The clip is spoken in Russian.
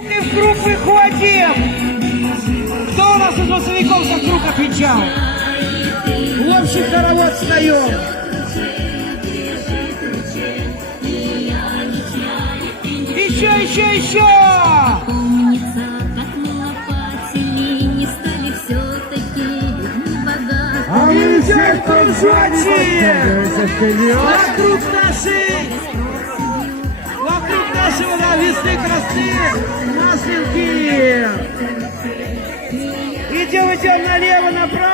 И в круг выходим! Кто у нас из массовиков за круг отвечал? В общий хоровод встаем! Еще! Умница, как лопатили, не стали все-таки богаты. А мы всех танцуем! Вокруг нашего да, весны красны масленки! Идем налево, направо!